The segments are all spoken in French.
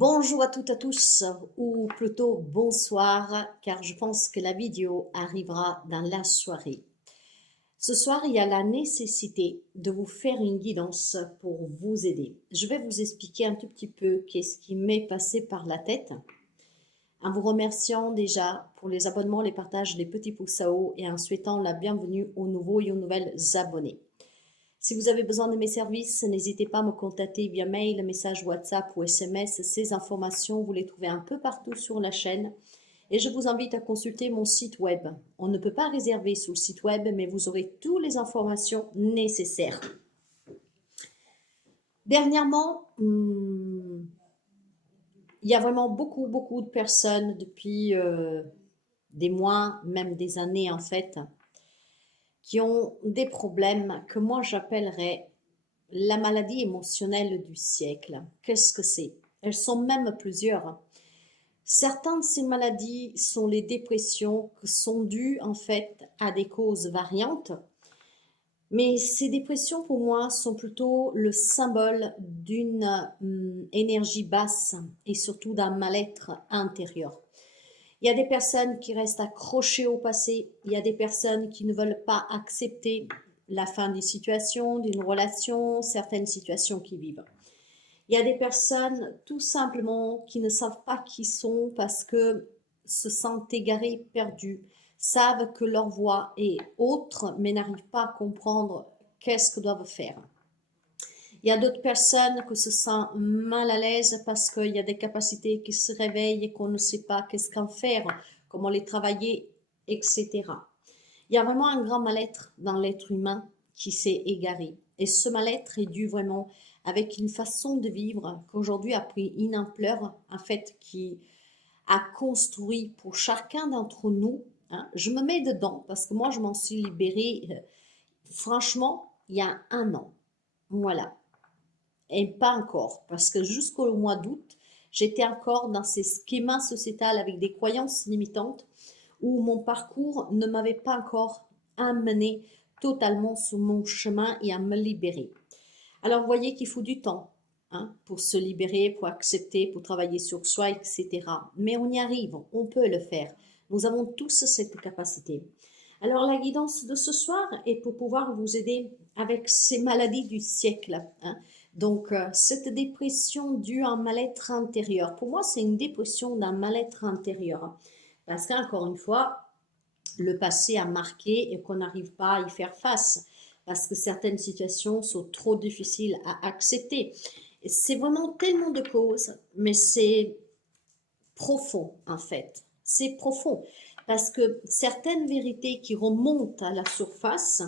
Bonjour à toutes et à tous, ou plutôt bonsoir, car je pense que la vidéo arrivera dans la soirée. Ce soir, il y a la nécessité de vous faire une guidance pour vous aider. Je vais vous expliquer un tout petit peu qu'est-ce qui m'est passé par la tête, en vous remerciant déjà pour les abonnements, les partages, les petits pouces à haut et en souhaitant la bienvenue aux nouveaux et aux nouvelles abonnés. Si vous avez besoin de mes services, n'hésitez pas à me contacter via mail, message WhatsApp ou SMS. Ces informations, vous les trouvez un peu partout sur la chaîne. Et je vous invite à consulter mon site web. On ne peut pas réserver sur le site web, mais vous aurez toutes les informations nécessaires. Dernièrement, il y a vraiment beaucoup de personnes depuis des mois, même des années en fait, qui ont des problèmes que moi j'appellerais la maladie émotionnelle du siècle. Qu'est-ce que c'est? Elles sont même plusieurs. Certaines de ces maladies sont les dépressions qui sont dues en fait à des causes variantes. Mais ces dépressions pour moi sont plutôt le symbole d'une énergie basse et surtout d'un mal-être intérieur. Il y a des personnes qui restent accrochées au passé, il y a des personnes qui ne veulent pas accepter la fin des situations, d'une relation, certaines situations qu'ils vivent. Il y a des personnes tout simplement qui ne savent pas qui sont parce que se sentent égarées, perdues, savent que leur voix est autre mais n'arrivent pas à comprendre qu'est-ce que doivent faire. Il y a d'autres personnes qui se sentent mal à l'aise parce qu'il y a des capacités qui se réveillent et qu'on ne sait pas qu'est-ce qu'en faire, comment les travailler, etc. Il y a vraiment un grand mal-être dans l'être humain qui s'est égaré. Et ce mal-être est dû vraiment avec une façon de vivre qu'aujourd'hui a pris une ampleur, en fait, qui a construit pour chacun d'entre nous. Je me mets dedans parce que moi, je m'en suis libérée, franchement, il y a un an. Voilà. Et pas encore, parce que jusqu'au mois d'août, j'étais encore dans ces schémas sociétals avec des croyances limitantes où mon parcours ne m'avait pas encore amené totalement sur mon chemin et à me libérer. Alors, vous voyez qu'il faut du temps pour se libérer, pour accepter, pour travailler sur soi, etc. Mais on y arrive, on peut le faire. Nous avons tous cette capacité. Alors, la guidance de ce soir est pour pouvoir vous aider avec ces maladies du siècle. Donc, cette dépression due à un mal-être intérieur, pour moi, c'est une dépression d'un mal-être intérieur. Parce qu'encore une fois, le passé a marqué et qu'on n'arrive pas à y faire face. Parce que certaines situations sont trop difficiles à accepter. C'est vraiment tellement de causes, mais c'est profond en fait. C'est profond. Parce que certaines vérités qui remontent à la surface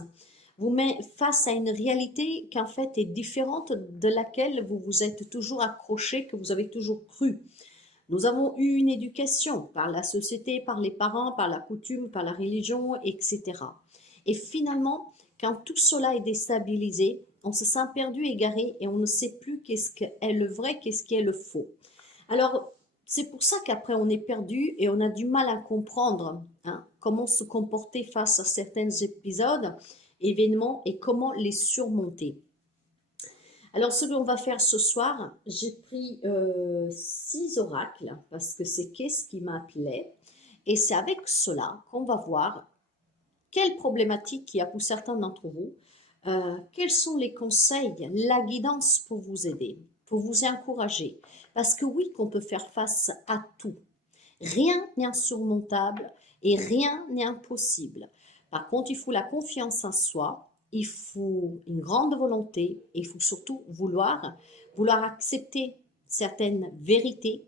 vous mettent face à une réalité qui en fait est différente de laquelle vous vous êtes toujours accroché, que vous avez toujours cru. Nous avons eu une éducation par la société, par les parents, par la coutume, par la religion, etc. Et finalement, quand tout cela est déstabilisé, on se sent perdu, égaré et on ne sait plus qu'est-ce qui est le vrai, qu'est-ce qui est le faux. Alors, c'est pour ça qu'après on est perdu et on a du mal à comprendre comment se comporter face à certains épisodes, événements et comment les surmonter. Alors, ce qu'on va faire ce soir, j'ai pris 6 oracles parce que c'est qu'est-ce qui m'appelait. Et c'est avec cela qu'on va voir quelle problématique il y a pour certains d'entre vous, quels sont les conseils, la guidance pour vous aider, pour vous encourager. Parce que oui, qu'on peut faire face à tout. Rien n'est insurmontable et rien n'est impossible. Par contre, il faut la confiance en soi, il faut une grande volonté et il faut surtout vouloir accepter certaines vérités,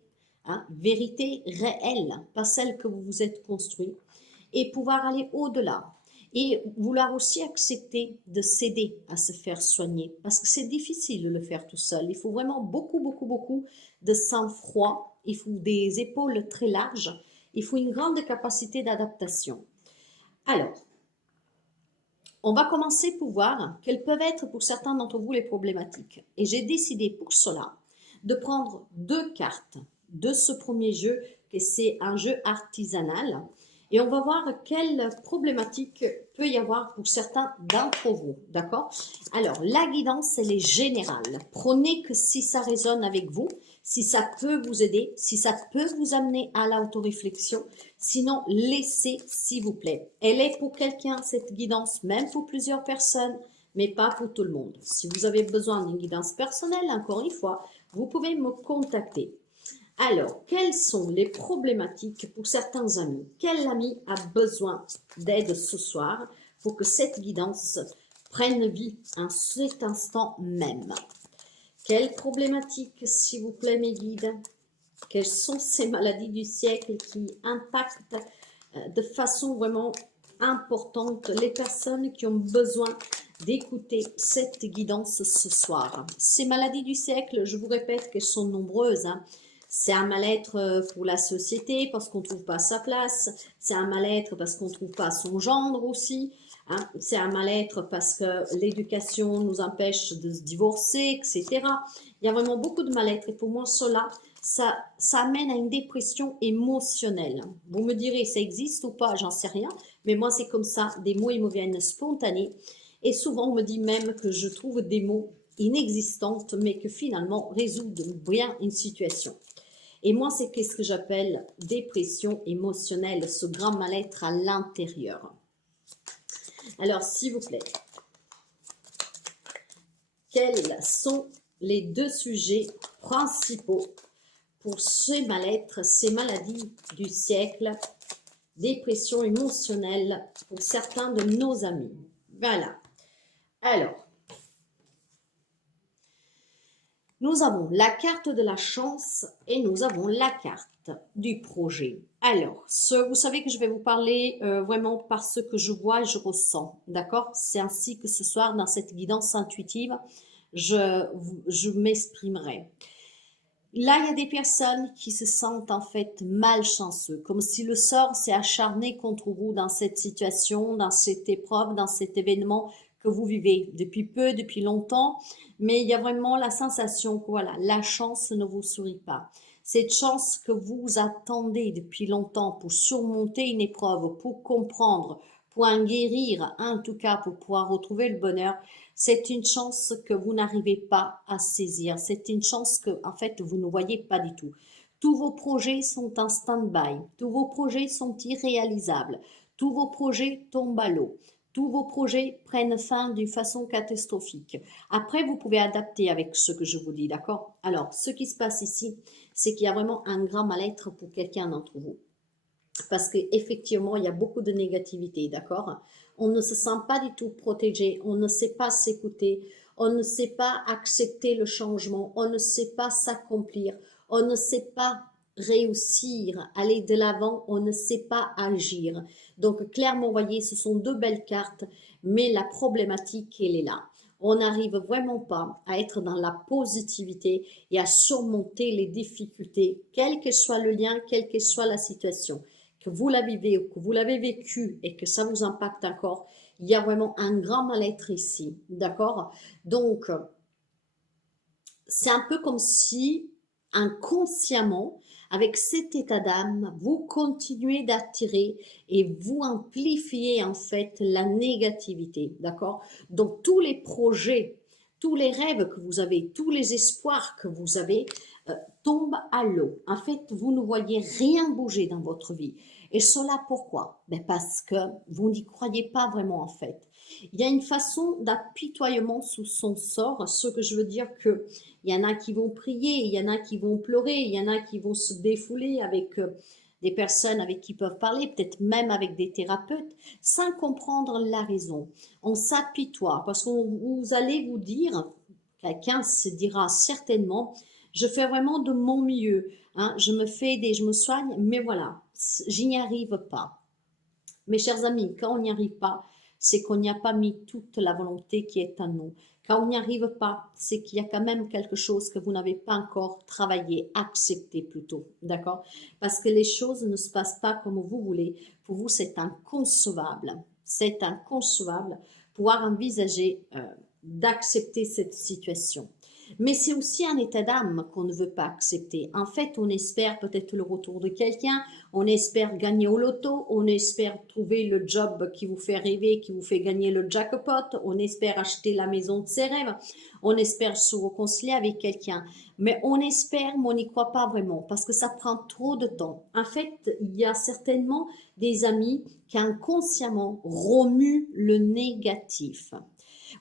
vérités réelles, pas celles que vous vous êtes construites, et pouvoir aller au-delà. Et vouloir aussi accepter de céder à se faire soigner, parce que c'est difficile de le faire tout seul. Il faut vraiment beaucoup de sang-froid, il faut des épaules très larges, il faut une grande capacité d'adaptation. Alors, on va commencer pour voir quelles peuvent être pour certains d'entre vous les problématiques. Et j'ai décidé pour cela de prendre 2 cartes de ce premier jeu, que c'est un jeu artisanal. Et on va voir quelle problématique peut y avoir pour certains d'entre vous, d'accord? Alors, la guidance, elle est générale. Prenez que si ça résonne avec vous, si ça peut vous aider, si ça peut vous amener à l'autoréflexion. Sinon, laissez, s'il vous plaît. Elle est pour quelqu'un, cette guidance, même pour plusieurs personnes, mais pas pour tout le monde. Si vous avez besoin d'une guidance personnelle, encore une fois, vous pouvez me contacter. Alors, quelles sont les problématiques pour certains amis? Quel ami a besoin d'aide ce soir pour que cette guidance prenne vie à cet instant même? Quelles problématiques, s'il vous plaît, mes guides? Quelles sont ces maladies du siècle qui impactent de façon vraiment importante les personnes qui ont besoin d'écouter cette guidance ce soir? Ces maladies du siècle, je vous répète qu'elles sont nombreuses, hein. C'est un mal-être pour la société parce qu'on ne trouve pas sa place. C'est un mal-être parce qu'on ne trouve pas son gendre aussi. Hein. C'est un mal-être parce que l'éducation nous empêche de se divorcer, etc. Il y a vraiment beaucoup de mal-être. Et pour moi, cela, ça amène à une dépression émotionnelle. Vous me direz, ça existe ou pas, j'en sais rien. Mais moi, c'est comme ça. Des mots, ils me viennent spontanés. Et souvent, on me dit même que je trouve des mots inexistants, mais que finalement résoudent bien une situation. Et moi, c'est qu'est-ce que j'appelle dépression émotionnelle, ce grand mal-être à l'intérieur. Alors, s'il vous plaît, quels sont les deux sujets principaux pour ce mal-être, ces maladies du siècle, dépression émotionnelle pour certains de nos amis? Voilà. Alors, nous avons la carte de la chance et nous avons la carte du projet. Alors, vous savez que je vais vous parler vraiment par ce que je vois et je ressens, d'accord? C'est ainsi que ce soir, dans cette guidance intuitive, je m'exprimerai. Là, il y a des personnes qui se sentent en fait malchanceux, comme si le sort s'est acharné contre vous dans cette situation, dans cette épreuve, dans cet événement que vous vivez depuis peu, depuis longtemps, mais il y a vraiment la sensation que voilà, la chance ne vous sourit pas. Cette chance que vous attendez depuis longtemps pour surmonter une épreuve, pour comprendre, pour en guérir, en tout cas pour pouvoir retrouver le bonheur, c'est une chance que vous n'arrivez pas à saisir. C'est une chance que, en fait, vous ne voyez pas du tout. Tous vos projets sont en stand-by. Tous vos projets sont irréalisables. Tous vos projets tombent à l'eau. Tous vos projets prennent fin d'une façon catastrophique. Après, vous pouvez adapter avec ce que je vous dis, d'accord? Alors, ce qui se passe ici, c'est qu'il y a vraiment un grand mal-être pour quelqu'un d'entre vous. Parce qu'effectivement, il y a beaucoup de négativité, d'accord? On ne se sent pas du tout protégé, on ne sait pas s'écouter, on ne sait pas accepter le changement, on ne sait pas s'accomplir, on ne sait pas réussir, aller de l'avant, on ne sait pas agir. Donc clairement, vous voyez, ce sont deux belles cartes, mais la problématique, elle est là. On n'arrive vraiment pas à être dans la positivité et à surmonter les difficultés, quel que soit le lien, quelle que soit la situation. Que vous la vivez ou que vous l'avez vécu et que ça vous impacte encore, il y a vraiment un grand mal-être ici, d'accord? Donc, c'est un peu comme si inconsciemment, avec cet état d'âme, vous continuez d'attirer et vous amplifiez en fait la négativité, d'accord? Donc tous les projets, tous les rêves que vous avez, tous les espoirs que vous avez tombent à l'eau. En fait, vous ne voyez rien bouger dans votre vie. Et cela pourquoi? Ben parce que vous n'y croyez pas vraiment en fait. Il y a une façon d'apitoiement sous son sort, ce que je veux dire que il y en a qui vont prier, il y en a qui vont pleurer, il y en a qui vont se défouler avec des personnes avec qui ils peuvent parler, peut-être même avec des thérapeutes, sans comprendre la raison. On s'apitoie parce que vous allez vous dire, quelqu'un se dira certainement, je fais vraiment de mon mieux, hein, je me fais aider, je me soigne, mais voilà, j'y n'y arrive pas. Mes chers amis, quand on n'y arrive pas, c'est qu'on n'y a pas mis toute la volonté qui est en nous. Quand on n'y arrive pas, c'est qu'il y a quand même quelque chose que vous n'avez pas encore travaillé, accepté plutôt, d'accord? Parce que les choses ne se passent pas comme vous voulez. Pour vous, c'est inconcevable. C'est inconcevable pouvoir envisager d'accepter cette situation. Mais c'est aussi un état d'âme qu'on ne veut pas accepter. En fait, on espère peut-être le retour de quelqu'un, on espère gagner au loto, on espère trouver le job qui vous fait rêver, qui vous fait gagner le jackpot, on espère acheter la maison de ses rêves, on espère se réconcilier avec quelqu'un. Mais on espère, mais on n'y croit pas vraiment parce que ça prend trop de temps. En fait, il y a certainement des amis qui inconsciemment remuent le négatif.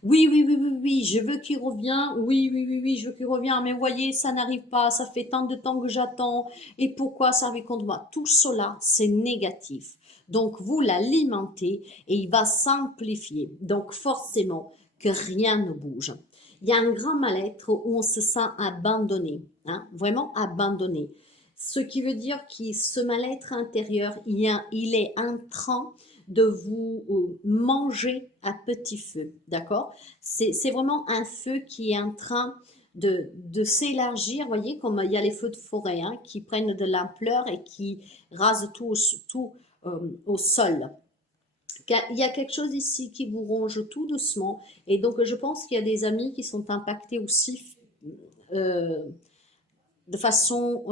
Oui, oui, oui, oui, oui, je veux qu'il revienne. Oui, oui, oui, oui, je veux qu'il revienne. Mais voyez, ça n'arrive pas. Ça fait tant de temps que j'attends. Et pourquoi ça arrive contre moi? Tout cela, c'est négatif. Donc, vous l'alimentez et il va s'amplifier. Donc, forcément, que rien ne bouge. Il y a un grand mal-être où on se sent abandonné, hein, vraiment abandonné. Ce qui veut dire que ce mal-être intérieur, il est en train de vous manger à petit feu, d'accord? C'est vraiment un feu qui est en train de s'élargir, voyez, comme il y a les feux de forêt hein, qui prennent de l'ampleur et qui rasent au sol. Il y a quelque chose ici qui vous ronge tout doucement et donc je pense qu'il y a des amis qui sont impactés aussi euh, de façon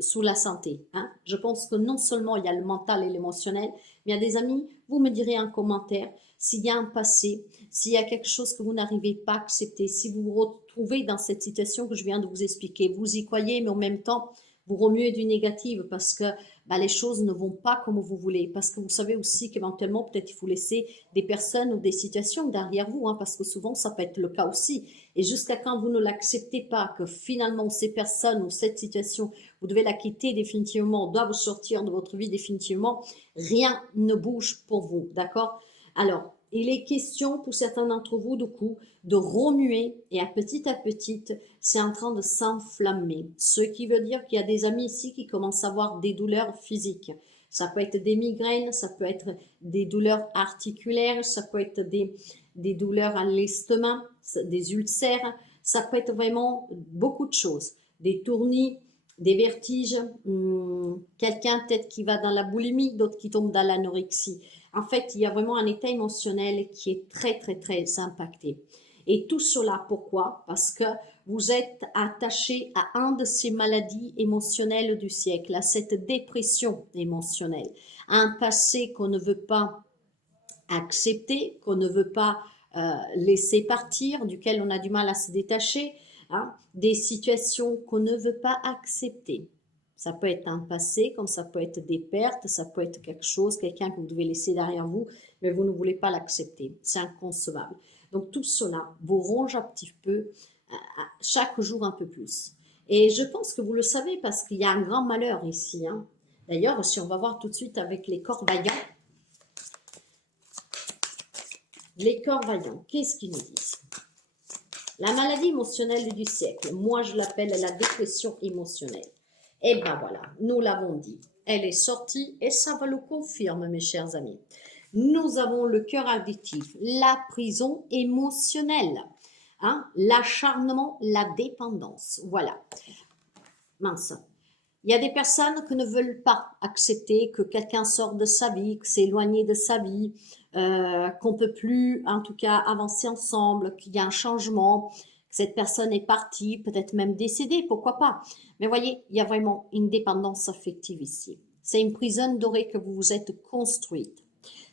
sous la santé. Hein. Je pense que non seulement il y a le mental et l'émotionnel, mais il y a des amis, vous me direz en commentaire s'il y a un passé, s'il y a quelque chose que vous n'arrivez pas à accepter, si vous vous retrouvez dans cette situation que je viens de vous expliquer, vous y croyez, mais en même temps, vous remuez du négatif parce que bah, les choses ne vont pas comme vous voulez. Parce que vous savez aussi qu'éventuellement, peut-être il faut laisser des personnes ou des situations derrière vous, hein, parce que souvent, ça peut être le cas aussi. Et jusqu'à quand vous ne l'acceptez pas, que finalement ces personnes ou cette situation, vous devez la quitter définitivement, doivent sortir de votre vie définitivement, rien ne bouge pour vous, d'accord? Alors, il est question pour certains d'entre vous, du coup, de remuer et à petit, c'est en train de s'enflammer. Ce qui veut dire qu'il y a des amis ici qui commencent à avoir des douleurs physiques. Ça peut être des migraines, ça peut être des douleurs articulaires, ça peut être des douleurs à l'estomac, des ulcères, ça peut être vraiment beaucoup de choses. Des tournis, des vertiges, quelqu'un peut-être qui va dans la boulimie, d'autres qui tombent dans l'anorexie. En fait, il y a vraiment un état émotionnel qui est très impacté. Et tout cela, pourquoi? Parce que vous êtes attaché à un de ces maladies émotionnelles du siècle, à cette dépression émotionnelle, à un passé qu'on ne veut pas accepter, qu'on ne veut pas laisser partir, duquel on a du mal à se détacher, hein, des situations qu'on ne veut pas accepter. Ça peut être un passé, comme ça peut être des pertes, ça peut être quelque chose, quelqu'un que vous devez laisser derrière vous, mais vous ne voulez pas l'accepter. C'est inconcevable. Donc tout cela vous ronge un petit peu, chaque jour un peu plus. Et je pense que vous le savez parce qu'il y a un grand malheur ici. Hein. D'ailleurs, si on va voir tout de suite avec les corps vaillants, les corps vaillants, qu'est-ce qu'ils nous disent? La maladie émotionnelle du siècle, moi je l'appelle la dépression émotionnelle. Et ben voilà, nous l'avons dit, elle est sortie et ça va le confirme mes chers amis. Nous avons le cœur addictif, la prison émotionnelle, hein, l'acharnement, la dépendance. Voilà. Mince. Il y a des personnes qui ne veulent pas accepter que quelqu'un sorte de sa vie, que c'est éloigné de sa vie, qu'on peut plus, en tout cas, avancer ensemble, qu'il y a un changement, que cette personne est partie, peut-être même décédée, pourquoi pas. Mais voyez, il y a vraiment une dépendance affective ici. C'est une prison dorée que vous vous êtes construite.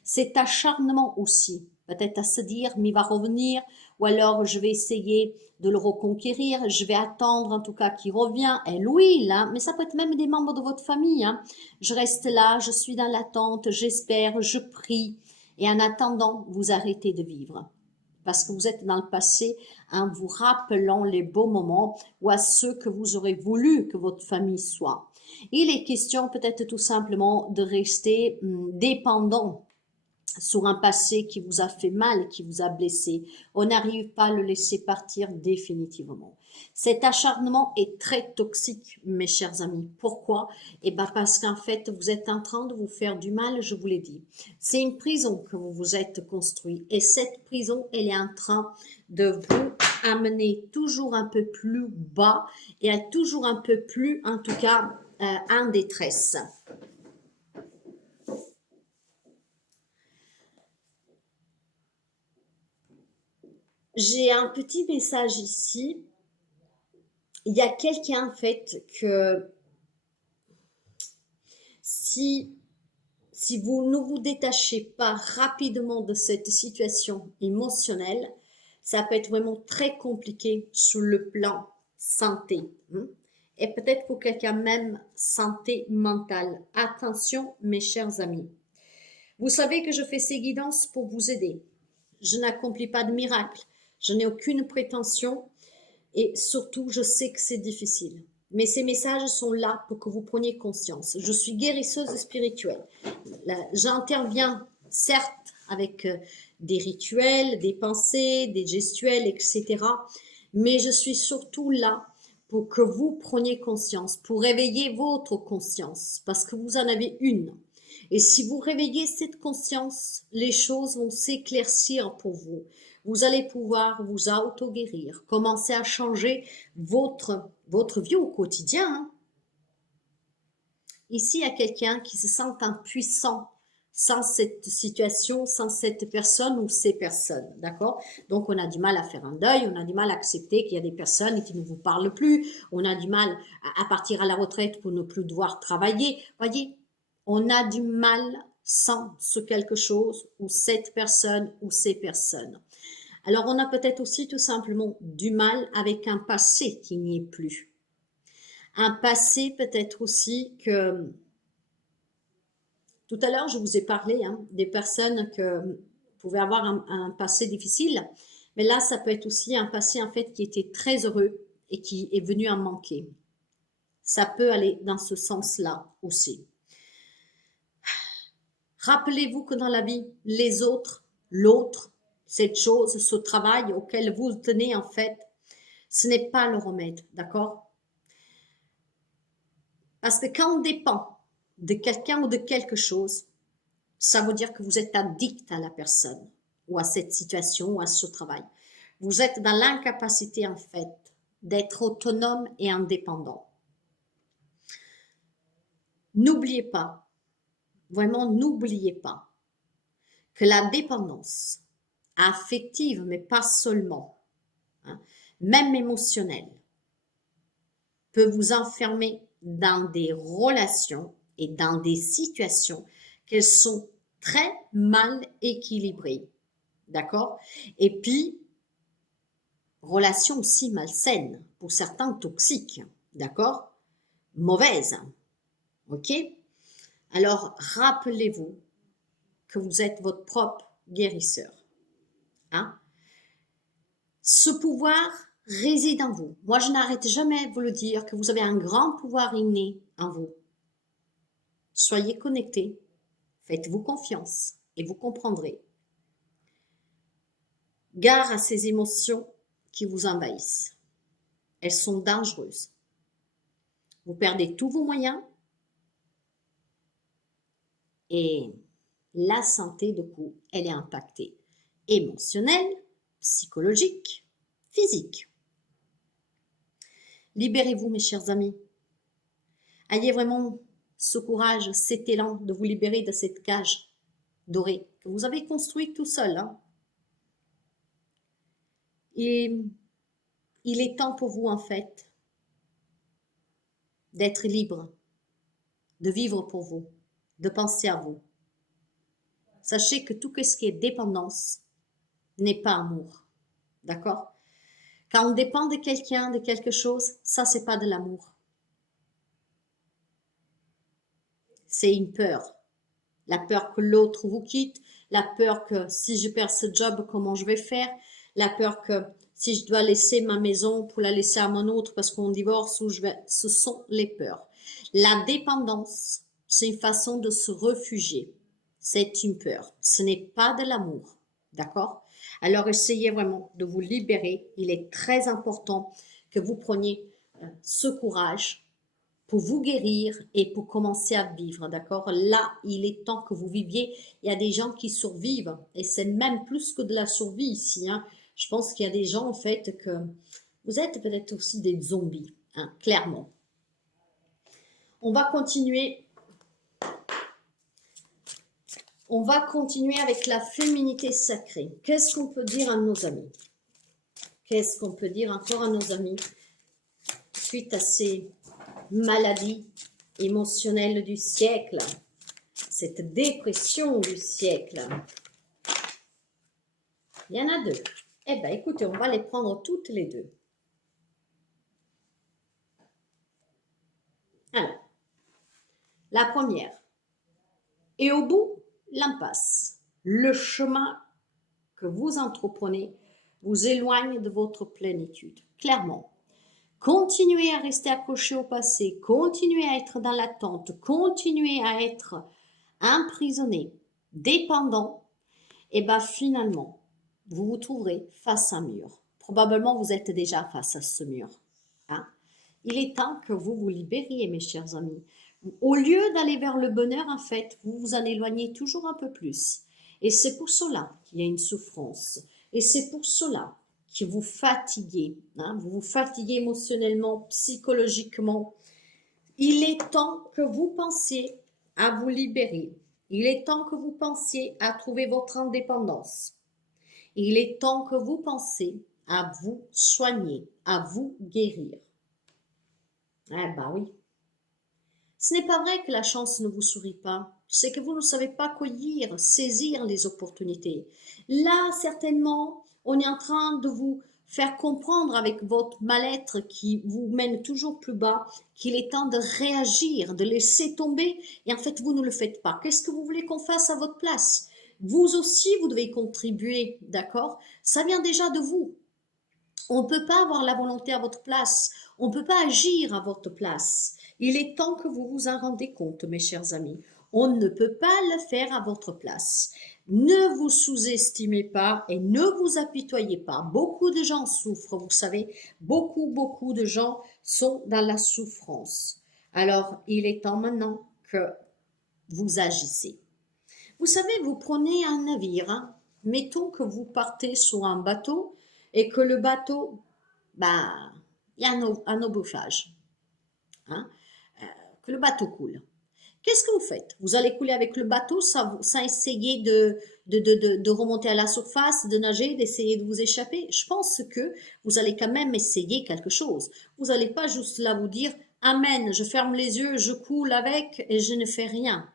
Cet acharnement aussi, peut-être à se dire, mais il va revenir, ou alors je vais essayer de le reconquérir, je vais attendre en tout cas qu'il revienne, elle ou il, hein, mais ça peut être même des membres de votre famille. Hein. Je reste là, je suis dans l'attente, j'espère, je prie, et en attendant, vous arrêtez de vivre. Parce que vous êtes dans le passé en vous rappelant les beaux moments ou à ceux que vous aurez voulu que votre famille soit. Il est question peut-être tout simplement de rester dépendant sur un passé qui vous a fait mal, qui vous a blessé. On n'arrive pas à le laisser partir définitivement. Cet acharnement est très toxique, mes chers amis. Pourquoi? Eh bien parce qu'en fait, vous êtes en train de vous faire du mal, je vous l'ai dit. C'est une prison que vous vous êtes construit. Et cette prison, elle est en train de vous amener toujours un peu plus bas et à toujours un peu plus, en tout cas, en détresse. J'ai un petit message ici il y a quelqu'un en fait que si vous ne vous détachez pas rapidement de cette situation émotionnelle, ça peut être vraiment très compliqué sur le plan santé. Et peut-être pour quelqu'un même santé mentale. Attention mes chers amis. Vous savez que je fais ces guidances pour vous aider. Je n'accomplis pas de miracle. Je n'ai aucune prétention et surtout je sais que c'est difficile. Mais ces messages sont là pour que vous preniez conscience. Je suis guérisseuse spirituelle. J'interviens certes avec des rituels, des pensées, des gestuels, etc. Mais je suis surtout là pour que vous preniez conscience, pour réveiller votre conscience, parce que vous en avez une. Et si vous réveillez cette conscience, les choses vont s'éclaircir pour vous. Vous allez pouvoir vous auto-guérir, commencer à changer votre vie au quotidien. Ici, il y a quelqu'un qui se sent impuissant sans cette situation, sans cette personne ou ces personnes, d'accord? Donc, on a du mal à faire un deuil, on a du mal à accepter qu'il y a des personnes qui ne vous parlent plus, on a du mal à partir à la retraite pour ne plus devoir travailler. Voyez, on a du mal sans ce quelque chose ou cette personne ou ces personnes. Alors, on a peut-être aussi tout simplement du mal avec un passé qui n'y est plus. Un passé peut-être aussi que... Tout à l'heure, je vous ai parlé des personnes qui pouvaient avoir un passé difficile, mais là, ça peut être aussi un passé en fait qui était très heureux et qui est venu en manquer. Ça peut aller dans ce sens-là aussi. Rappelez-vous que dans la vie, les autres, l'autre, cette chose, ce travail auquel vous tenez en fait, ce n'est pas le remède, d'accord? Parce que quand on dépend de quelqu'un ou de quelque chose, ça veut dire que vous êtes addict à la personne ou à cette situation ou à ce travail. Vous êtes dans l'incapacité en fait d'être autonome et indépendant. N'oubliez pas, vraiment n'oubliez pas que la dépendance affective, mais pas seulement, même émotionnelle, peut vous enfermer dans des relations et dans des situations qui sont très mal équilibrées. D'accord? Et puis, relations aussi malsaines, pour certains toxiques. D'accord? Mauvaises. Ok? Alors, rappelez-vous que vous êtes votre propre guérisseur. Ce pouvoir réside en vous. Moi, je n'arrête jamais de vous le dire que vous avez un grand pouvoir inné en vous. Soyez connectés, faites-vous confiance et vous comprendrez. Gare à ces émotions qui vous envahissent. Elles sont dangereuses. Vous perdez tous vos moyens et la santé, de coup, elle est impactée. Émotionnelle, psychologique, physique. Libérez-vous, mes chers amis. Ayez vraiment ce courage, cet élan de vous libérer de cette cage dorée que vous avez construite tout seul. Et il est temps pour vous, en fait, d'être libre, de vivre pour vous, de penser à vous. Sachez que tout ce qui est dépendance n'est pas amour. D'accord? Quand on dépend de quelqu'un, de quelque chose, ça, c'est pas de l'amour. C'est une peur. La peur que l'autre vous quitte, la peur que si je perds ce job, comment je vais faire, la peur que si je dois laisser ma maison pour la laisser à mon autre parce qu'on divorce ou ce sont les peurs. La dépendance, c'est une façon de se réfugier. C'est une peur. Ce n'est pas de l'amour. D'accord? Alors essayez vraiment de vous libérer. Il est très important que vous preniez ce courage pour vous guérir et pour commencer à vivre, d'accord? Là, il est temps que vous viviez. Il y a des gens qui survivent et c'est même plus que de la survie ici. Je pense qu'il y a des gens, en fait, que vous êtes peut-être aussi des zombies, clairement. On va continuer. On va continuer avec la féminité sacrée. Qu'est-ce qu'on peut dire à nos amis? Qu'est-ce qu'on peut dire encore à nos amis suite à ces maladies émotionnelles du siècle, cette dépression du siècle. Il y en a deux. Eh bien, écoutez, on va les prendre toutes les deux. Alors, la première. Et au bout, l'impasse. Le chemin que vous entreprenez vous éloigne de votre plénitude. Clairement. Continuez à rester accroché au passé, continuez à être dans l'attente, continuez à être emprisonné, dépendant, et bien finalement, vous vous trouverez face à un mur. Probablement, vous êtes déjà face à ce mur. Hein? Il est temps que vous vous libériez, mes chers amis. Au lieu d'aller vers le bonheur, en fait, vous vous en éloignez toujours un peu plus. Et c'est pour cela qu'il y a une souffrance. Et c'est pour cela que vous fatiguez. Hein? Vous vous fatiguez émotionnellement, psychologiquement. Il est temps que vous pensiez à vous libérer. Il est temps que vous pensiez à trouver votre indépendance. Il est temps que vous pensiez à vous soigner, à vous guérir. Ah bah oui. Ce n'est pas vrai que la chance ne vous sourit pas. C'est que vous ne savez pas cueillir, saisir les opportunités. Là, certainement, on est en train de vous faire comprendre avec votre mal-être qui vous mène toujours plus bas qu'il est temps de réagir, de laisser tomber. Et en fait, vous ne le faites pas. Qu'est-ce que vous voulez qu'on fasse à votre place? Vous aussi, vous devez contribuer, d'accord? Ça vient déjà de vous. On ne peut pas avoir la volonté à votre place. On ne peut pas agir à votre place. Il est temps que vous vous en rendez compte, mes chers amis. On ne peut pas le faire à votre place. Ne vous sous-estimez pas et ne vous apitoyez pas. Beaucoup de gens souffrent, vous savez. Beaucoup de gens sont dans la souffrance. Alors, il est temps maintenant que vous agissez. Vous savez, vous prenez un navire. Hein. Mettons que vous partez sur un bateau et que le bateau, bah, il y a un embouchage. Hein, que le bateau coule. Qu'est-ce que vous faites? Vous allez couler avec le bateau sans essayer de remonter à la surface, de nager, d'essayer de vous échapper? Je pense que vous allez quand même essayer quelque chose. Vous n'allez pas juste là vous dire « Amen, je ferme les yeux, je coule avec et je ne fais rien ».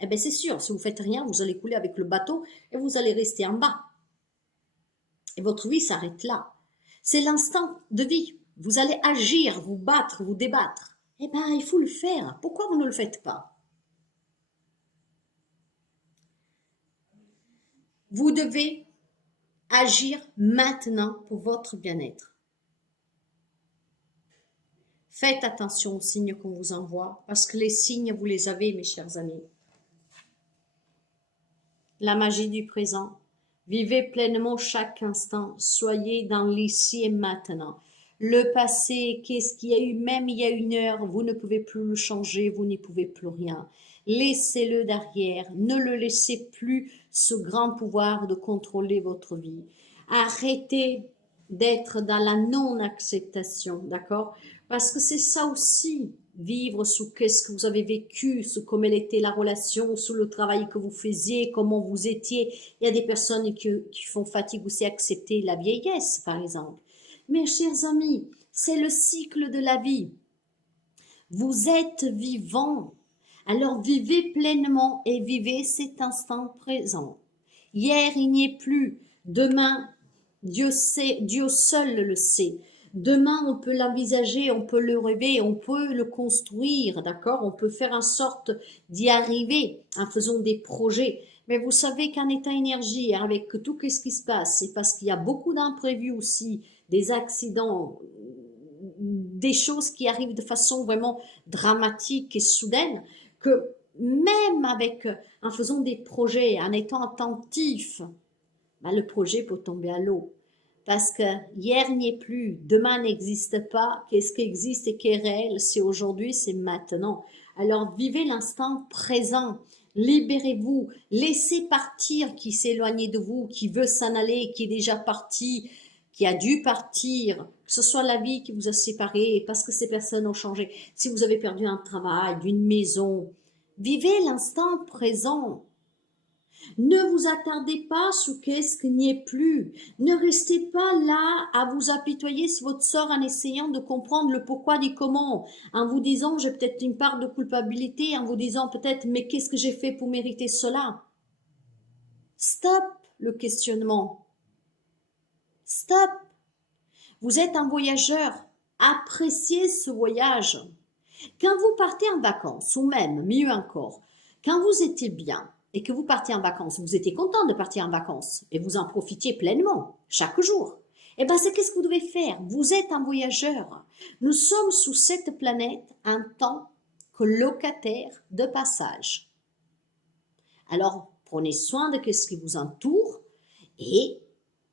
Eh bien c'est sûr, si vous ne faites rien, vous allez couler avec le bateau et vous allez rester en bas. Et votre vie s'arrête là. C'est l'instant de vie. Vous allez agir, vous battre, vous débattre. Eh bien, il faut le faire. Pourquoi vous ne le faites pas? Vous devez agir maintenant pour votre bien-être. Faites attention aux signes qu'on vous envoie, parce que les signes, vous les avez, mes chers amis. La magie du présent. Vivez pleinement chaque instant. Soyez dans l'ici et maintenant. Le passé, qu'est-ce qu'il y a eu, même il y a une heure, vous ne pouvez plus le changer, vous n'y pouvez plus rien. Laissez-le derrière, ne le laissez plus ce grand pouvoir de contrôler votre vie. Arrêtez d'être dans la non-acceptation, d'accord? Parce que c'est ça aussi, vivre sous qu'est-ce que vous avez vécu, sous comment était la relation, sous le travail que vous faisiez, comment vous étiez. Il y a des personnes qui font fatigue aussi accepter la vieillesse, par exemple. Mes chers amis, c'est le cycle de la vie. Vous êtes vivant. Alors vivez pleinement et vivez cet instant présent. Hier, il n'y est plus. Demain, Dieu sait, Dieu seul le sait. Demain, on peut l'envisager, on peut le rêver, on peut le construire, d'accord? On peut faire en sorte d'y arriver en faisant des projets. Mais vous savez qu'en état énergie, avec tout ce qui se passe, c'est parce qu'il y a beaucoup d'imprévus aussi, des accidents, des choses qui arrivent de façon vraiment dramatique et soudaine, que même avec, en faisant des projets, en étant attentif, ben le projet peut tomber à l'eau. Parce que hier n'y est plus, demain n'existe pas, qu'est-ce qui existe et qui est réel, c'est aujourd'hui, c'est maintenant. Alors vivez l'instant présent, libérez-vous, laissez partir qui s'est éloigné de vous, qui veut s'en aller, qui est déjà parti, qui a dû partir, que ce soit la vie qui vous a séparés, parce que ces personnes ont changé. Si vous avez perdu un travail, une maison, vivez l'instant présent. Ne vous attardez pas sur qu'est-ce qui n'y est plus. Ne restez pas là à vous apitoyer sur votre sort en essayant de comprendre le pourquoi du comment, en vous disant j'ai peut-être une part de culpabilité, en vous disant peut-être mais qu'est-ce que j'ai fait pour mériter cela? Stop le questionnement. Stop. Vous êtes un voyageur. Appréciez ce voyage. Quand vous partez en vacances, ou même, mieux encore, quand vous étiez bien et que vous partiez en vacances, vous étiez content de partir en vacances et vous en profitiez pleinement, chaque jour. Eh bien, c'est qu'est-ce que vous devez faire? Vous êtes un voyageur. Nous sommes sous cette planète en tant que locataires de passage. Alors, prenez soin de ce qui vous entoure et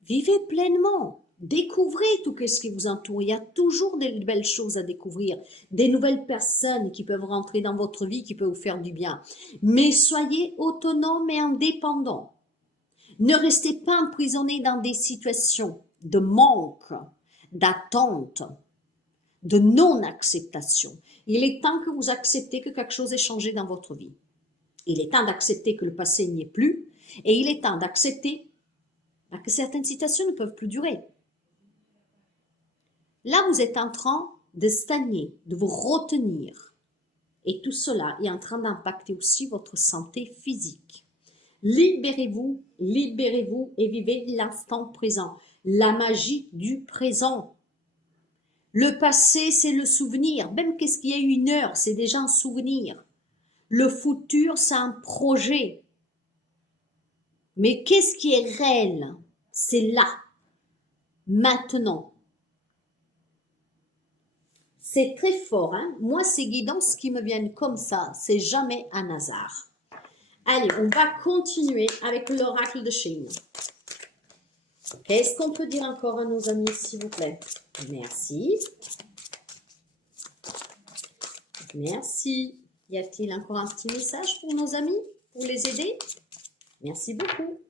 vivez pleinement. Découvrez tout ce qui vous entoure. Il y a toujours des belles choses à découvrir, des nouvelles personnes qui peuvent rentrer dans votre vie, qui peuvent vous faire du bien. Mais soyez autonome et indépendant. Ne restez pas emprisonné dans des situations de manque, d'attente, de non-acceptation. Il est temps que vous acceptez que quelque chose ait changé dans votre vie. Il est temps d'accepter que le passé n'y est plus et il est temps d'accepter que certaines situations ne peuvent plus durer. Là, vous êtes en train de stagner, de vous retenir. Et tout cela est en train d'impacter aussi votre santé physique. Libérez-vous, libérez-vous et vivez l'instant présent. La magie du présent. Le passé, c'est le souvenir. Même qu'est-ce qu'il y a eu une heure, c'est déjà un souvenir. Le futur, c'est un projet. Mais qu'est-ce qui est réel? C'est là, maintenant. C'est très fort, hein? Moi, ces guidances qui me viennent comme ça, c'est jamais un hasard. Allez, on va continuer avec l'oracle de Chine. Qu'est-ce qu'on peut dire encore à nos amis, s'il vous plaît? Merci. Merci. Y a-t-il encore un petit message pour nos amis, pour les aider? Merci beaucoup.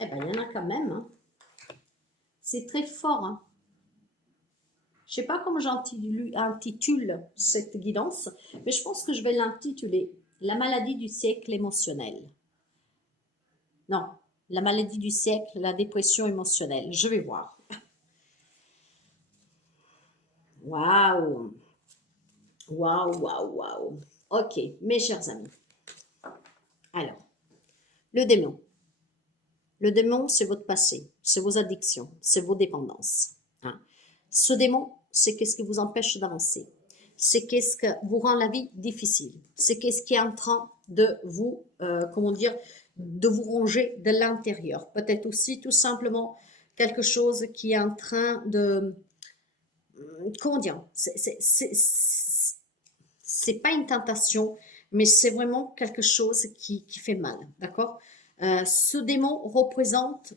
Eh bien, il y en a quand même. Hein. C'est très fort. Hein. Je ne sais pas comment j'intitule cette guidance, mais je pense que je vais l'intituler « La maladie du siècle émotionnel ». Non, la maladie du siècle, la dépression émotionnelle. Je vais voir. Waouh! Waouh, waouh, waouh. Ok, mes chers amis. Alors, le démon. Le démon, c'est votre passé, c'est vos addictions, c'est vos dépendances. Hein. Ce démon, c'est qu'est-ce qui vous empêche d'avancer. C'est qu'est-ce qui vous rend la vie difficile. C'est qu'est-ce qui est en train de vous, comment dire, de vous ronger de l'intérieur. Peut-être aussi tout simplement quelque chose qui est en train de, comment dire, c'est pas une tentation, mais c'est vraiment quelque chose qui fait mal, d'accord? Ce démon représente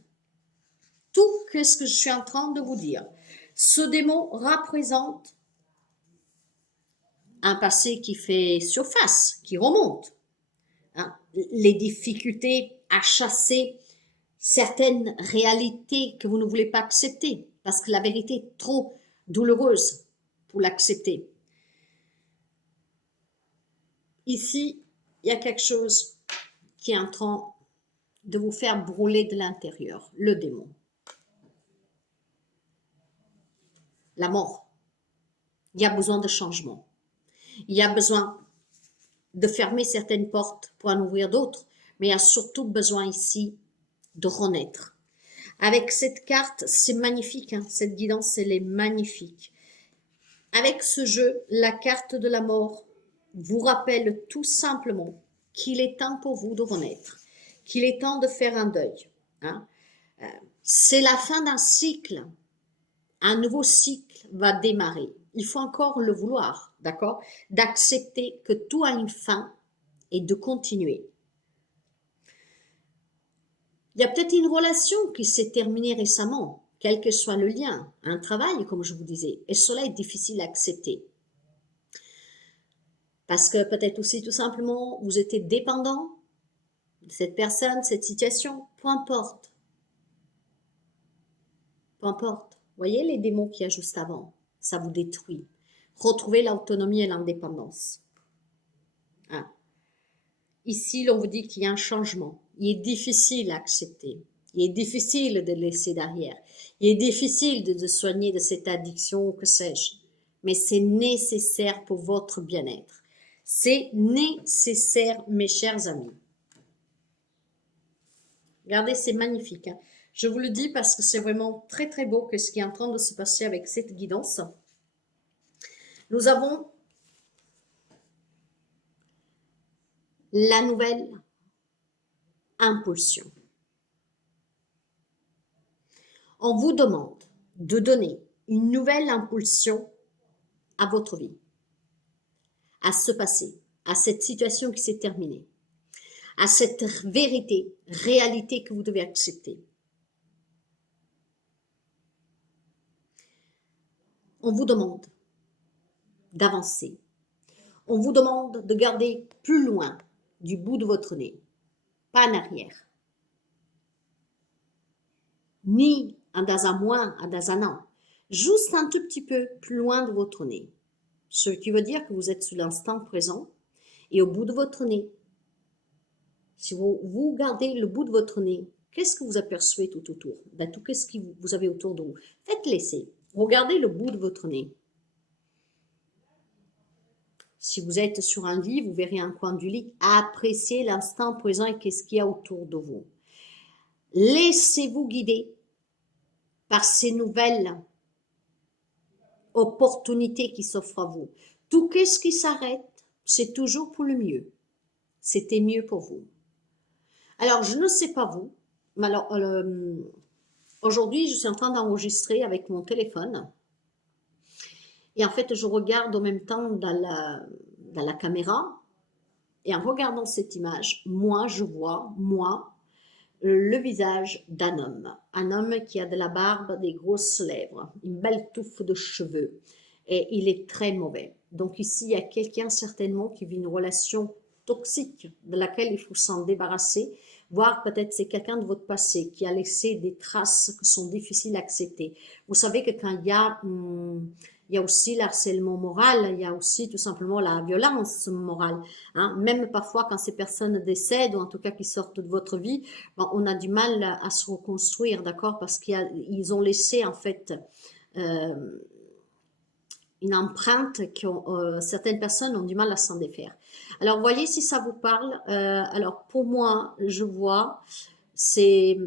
tout ce que je suis en train de vous dire. Ce démon représente un passé qui fait surface, qui remonte. Hein? Les difficultés à chasser certaines réalités que vous ne voulez pas accepter, parce que la vérité est trop douloureuse pour l'accepter. Ici, il y a quelque chose qui est en train de vous faire brûler de l'intérieur, le démon. La mort. Il y a besoin de changement. Il y a besoin de fermer certaines portes pour en ouvrir d'autres, mais il y a surtout besoin ici de renaître. Avec cette carte, c'est magnifique, hein, cette guidance, elle est magnifique. Avec ce jeu, la carte de la mort vous rappelle tout simplement qu'il est temps pour vous de renaître, qu'il est temps de faire un deuil. Hein. C'est la fin d'un cycle. Un nouveau cycle va démarrer. Il faut encore le vouloir, d'accord? D'accepter que tout a une fin et de continuer. Il y a peut-être une relation qui s'est terminée récemment, quel que soit le lien, un travail, comme je vous disais, et cela est difficile à accepter. Parce que peut-être aussi tout simplement, vous étiez dépendant de cette personne, cette situation, peu importe. Peu importe. Voyez les démons qu'il y a juste avant, ça vous détruit. Retrouvez l'autonomie et l'indépendance. Hein. Ici, l'on vous dit qu'il y a un changement. Il est difficile à accepter. Il est difficile de laisser derrière. Il est difficile de soigner de cette addiction, que sais-je. Mais c'est nécessaire pour votre bien-être. C'est nécessaire, mes chers amis. Regardez, c'est magnifique, hein. Je vous le dis parce que c'est vraiment très très beau que ce qui est en train de se passer avec cette guidance. Nous avons la nouvelle impulsion. On vous demande de donner une nouvelle impulsion à votre vie, à ce passé, à cette situation qui s'est terminée, à cette vérité, réalité que vous devez accepter. On vous demande d'avancer. On vous demande de garder plus loin du bout de votre nez, pas en arrière, ni dans un mois, dans un an, juste un tout petit peu plus loin de votre nez. Ce qui veut dire que vous êtes sur l'instant présent et au bout de votre nez. Si vous gardez le bout de votre nez, qu'est-ce que vous apercevez tout autour? Ben, tout ce que vous avez autour de vous. Faites l'essai. Regardez le bout de votre nez. Si vous êtes sur un lit, vous verrez un coin du lit. Appréciez l'instant présent et qu'est-ce qu'il y a autour de vous. Laissez-vous guider par ces nouvelles opportunités qui s'offrent à vous. Tout ce qui s'arrête, c'est toujours pour le mieux. C'était mieux pour vous. Alors, je ne sais pas vous, mais alors, aujourd'hui, je suis en train d'enregistrer avec mon téléphone. Et en fait, je regarde en même temps dans la caméra. Et en regardant cette image, moi, je vois, le visage d'un homme. Un homme qui a de la barbe, des grosses lèvres, une belle touffe de cheveux. Et il est très mauvais. Donc ici, il y a quelqu'un certainement qui vit une relation toxique de laquelle il faut s'en débarrasser. Voire peut-être c'est quelqu'un de votre passé qui a laissé des traces qui sont difficiles à accepter. Vous savez que quand il y a aussi l'harcèlement moral, il y a aussi tout simplement la violence morale. Hein. Même parfois quand ces personnes décèdent, ou en tout cas qui sortent de votre vie, ben, on a du mal à se reconstruire, d'accord? Parce qu'ils ont laissé en fait une empreinte que certaines personnes ont du mal à s'en défaire. Alors, voyez si ça vous parle. Alors, pour moi, je vois, j'ai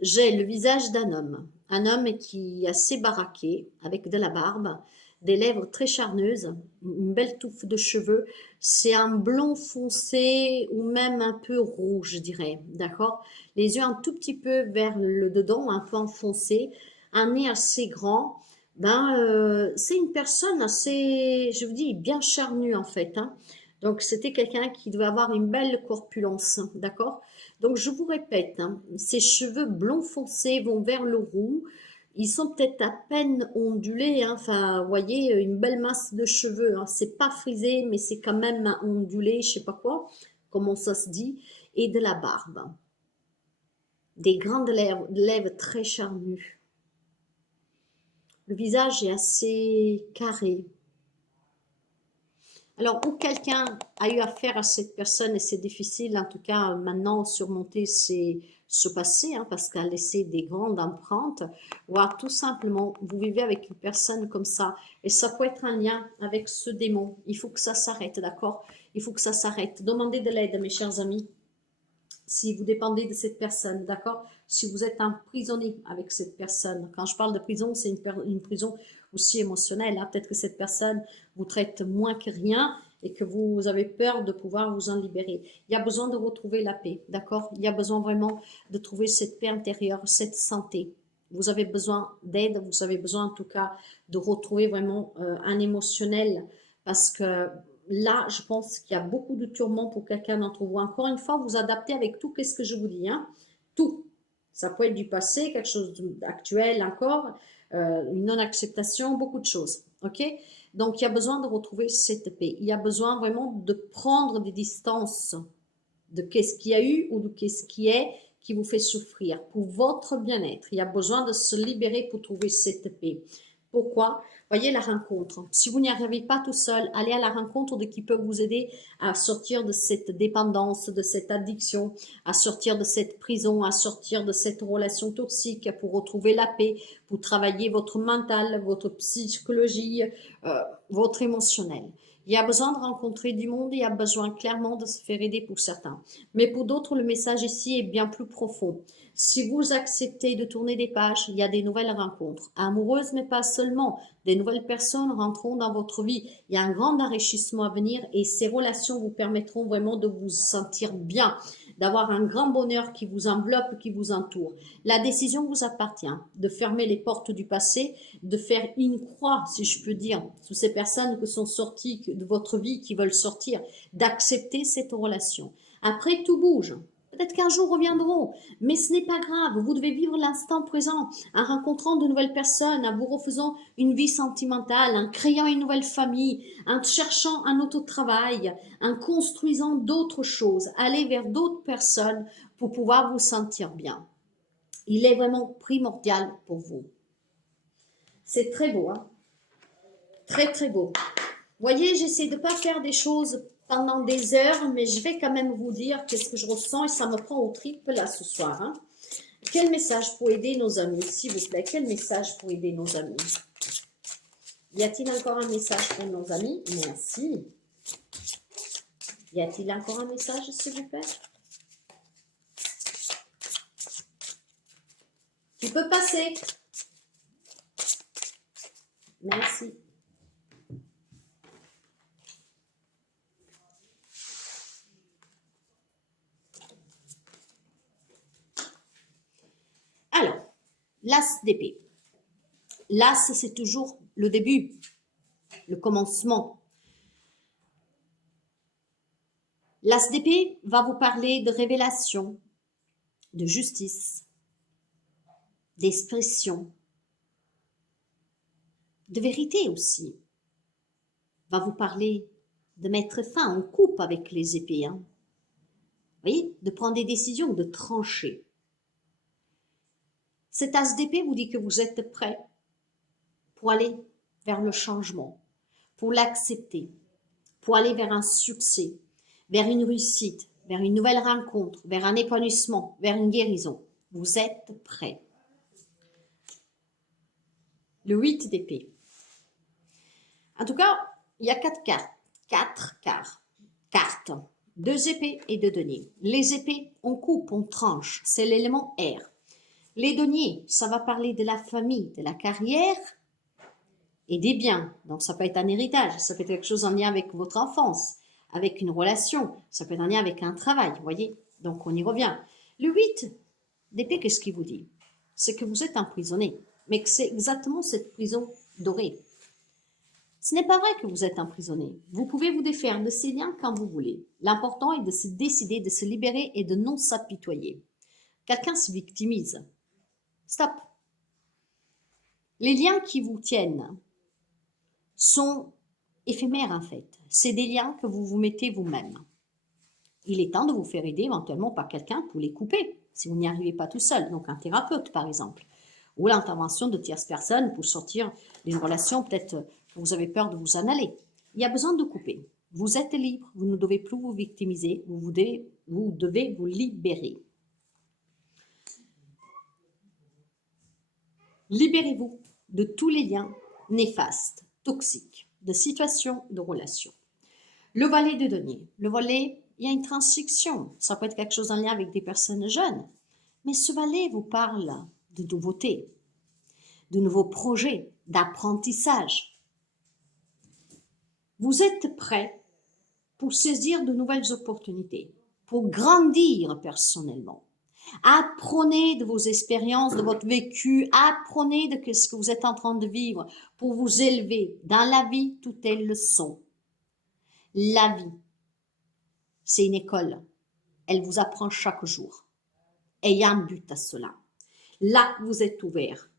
le visage d'un homme qui est assez baraqué, avec de la barbe, des lèvres très charneuses, une belle touffe de cheveux. C'est un blond foncé ou même un peu rouge, je dirais, d'accord? Les yeux un tout petit peu vers le dedans, un peu enfoncés, un nez assez grand. C'est une personne assez, je vous dis, bien charnue en fait, hein. Donc, c'était quelqu'un qui devait avoir une belle corpulence, d'accord? Donc, je vous répète, hein, ses cheveux blond foncé vont vers le roux. Ils sont peut-être à peine ondulés, hein. Enfin, vous voyez, une belle masse de cheveux, hein. C'est pas frisé, mais c'est quand même ondulé, je sais pas quoi, comment ça se dit. Et de la barbe. Des grandes lèvres très charnues. Le visage est assez carré. Alors, où quelqu'un a eu affaire à cette personne, et c'est difficile, en tout cas, maintenant, surmonter ce passé, hein, parce qu'elle a laissé des grandes empreintes, voire tout simplement, vous vivez avec une personne comme ça, et ça peut être un lien avec ce démon. Il faut que ça s'arrête, d'accord? Il faut que ça s'arrête. Demandez de l'aide, mes chers amis, si vous dépendez de cette personne, d'accord? Si vous êtes emprisonné avec cette personne. Quand je parle de prison, c'est une prison aussi émotionnelle, hein. Peut-être que cette personne vous traite moins que rien et que vous avez peur de pouvoir vous en libérer. Il y a besoin de retrouver la paix, d'accord? Il y a besoin vraiment de trouver cette paix intérieure, cette santé. Vous avez besoin d'aide, vous avez besoin en tout cas de retrouver vraiment un émotionnel parce que là, je pense qu'il y a beaucoup de tourments pour quelqu'un d'entre vous. Encore une fois, vous adaptez avec tout, qu'est-ce que je vous dis, hein? Tout. Ça peut être du passé, quelque chose d'actuel encore, une non-acceptation, beaucoup de choses. Ok? Donc, il y a besoin de retrouver cette paix. Il y a besoin vraiment de prendre des distances de qu'est-ce qu'il y a eu ou de qu'est-ce qui est qui vous fait souffrir pour votre bien-être. Il y a besoin de se libérer pour trouver cette paix. Pourquoi? Voyez la rencontre. Si vous n'y arrivez pas tout seul, allez à la rencontre de qui peut vous aider à sortir de cette dépendance, de cette addiction, à sortir de cette prison, à sortir de cette relation toxique, pour retrouver la paix, pour travailler votre mental, votre psychologie, votre émotionnel. Il y a besoin de rencontrer du monde, il y a besoin clairement de se faire aider pour certains. Mais pour d'autres, le message ici est bien plus profond. Si vous acceptez de tourner des pages, il y a des nouvelles rencontres, amoureuses, mais pas seulement. Des nouvelles personnes rentreront dans votre vie. Il y a un grand enrichissement à venir et ces relations vous permettront vraiment de vous sentir bien, d'avoir un grand bonheur qui vous enveloppe, qui vous entoure. La décision vous appartient de fermer les portes du passé, de faire une croix, si je peux dire, sur ces personnes qui sont sorties de votre vie, qui veulent sortir, d'accepter cette relation. Après, tout bouge. Peut-être qu'un jour reviendront, mais ce n'est pas grave. Vous devez vivre l'instant présent en rencontrant de nouvelles personnes, en vous refaisant une vie sentimentale, en créant une nouvelle famille, en cherchant un autre travail, en construisant d'autres choses. Allez vers d'autres personnes pour pouvoir vous sentir bien. Il est vraiment primordial pour vous. C'est très beau, hein? Très, très beau. Voyez, j'essaie de ne pas faire des choses pendant des heures, mais je vais quand même vous dire qu'est-ce que je ressens et ça me prend au tripes là ce soir. Hein. Quel message pour aider nos amis, s'il vous plaît? Quel message pour aider nos amis? Y a-t-il encore un message pour nos amis? Merci. Y a-t-il encore un message, s'il vous plaît? Tu peux passer. Merci. Alors, l'as d'épée. L'as, c'est toujours le début, le commencement. L'as d'épée va vous parler de révélation, de justice, d'expression, de vérité aussi. Va vous parler de mettre fin en coupe avec les épées. Hein. Vous voyez, de prendre des décisions, de trancher. Cet as d'épée vous dit que vous êtes prêt pour aller vers le changement, pour l'accepter, pour aller vers un succès, vers une réussite, vers une nouvelle rencontre, vers un épanouissement, vers une guérison. Vous êtes prêt. Le 8 d'épée. En tout cas, il y a 4 cartes. 4 cartes. 2 épées et 2 deniers. Les épées, on coupe, on tranche. C'est l'élément air. Les deniers, ça va parler de la famille, de la carrière et des biens. Donc, ça peut être un héritage, ça peut être quelque chose en lien avec votre enfance, avec une relation, ça peut être en lien avec un travail, vous voyez. Donc, on y revient. Le 8 d'épée, qu'est-ce qu'il vous dit? C'est que vous êtes emprisonné, mais que c'est exactement cette prison dorée. Ce n'est pas vrai que vous êtes emprisonné. Vous pouvez vous défaire de ces liens quand vous voulez. L'important est de se décider, de se libérer et de non s'apitoyer. Quelqu'un se victimise. Stop. Les liens qui vous tiennent sont éphémères en fait. C'est des liens que vous vous mettez vous-même. Il est temps de vous faire aider éventuellement par quelqu'un pour les couper, si vous n'y arrivez pas tout seul, donc un thérapeute par exemple, ou l'intervention de tierces personnes pour sortir d'une relation peut-être que vous avez peur de vous en aller. Il y a besoin de couper. Vous êtes libre, vous ne devez plus vous victimiser, vous devez vous libérer. Libérez-vous de tous les liens néfastes, toxiques, de situations, de relations. Le valet de denier. Le valet, il y a une transition. Ça peut être quelque chose en lien avec des personnes jeunes. Mais ce valet vous parle de nouveautés, de nouveaux projets, d'apprentissage. Vous êtes prêt pour saisir de nouvelles opportunités, pour grandir personnellement. Apprenez de vos expériences, de votre vécu, apprenez de ce que vous êtes en train de vivre pour vous élever. Dans la vie, tout est leçon. La vie, c'est une école. Elle vous apprend chaque jour. Et il y a un but à cela. Là, vous êtes ouvert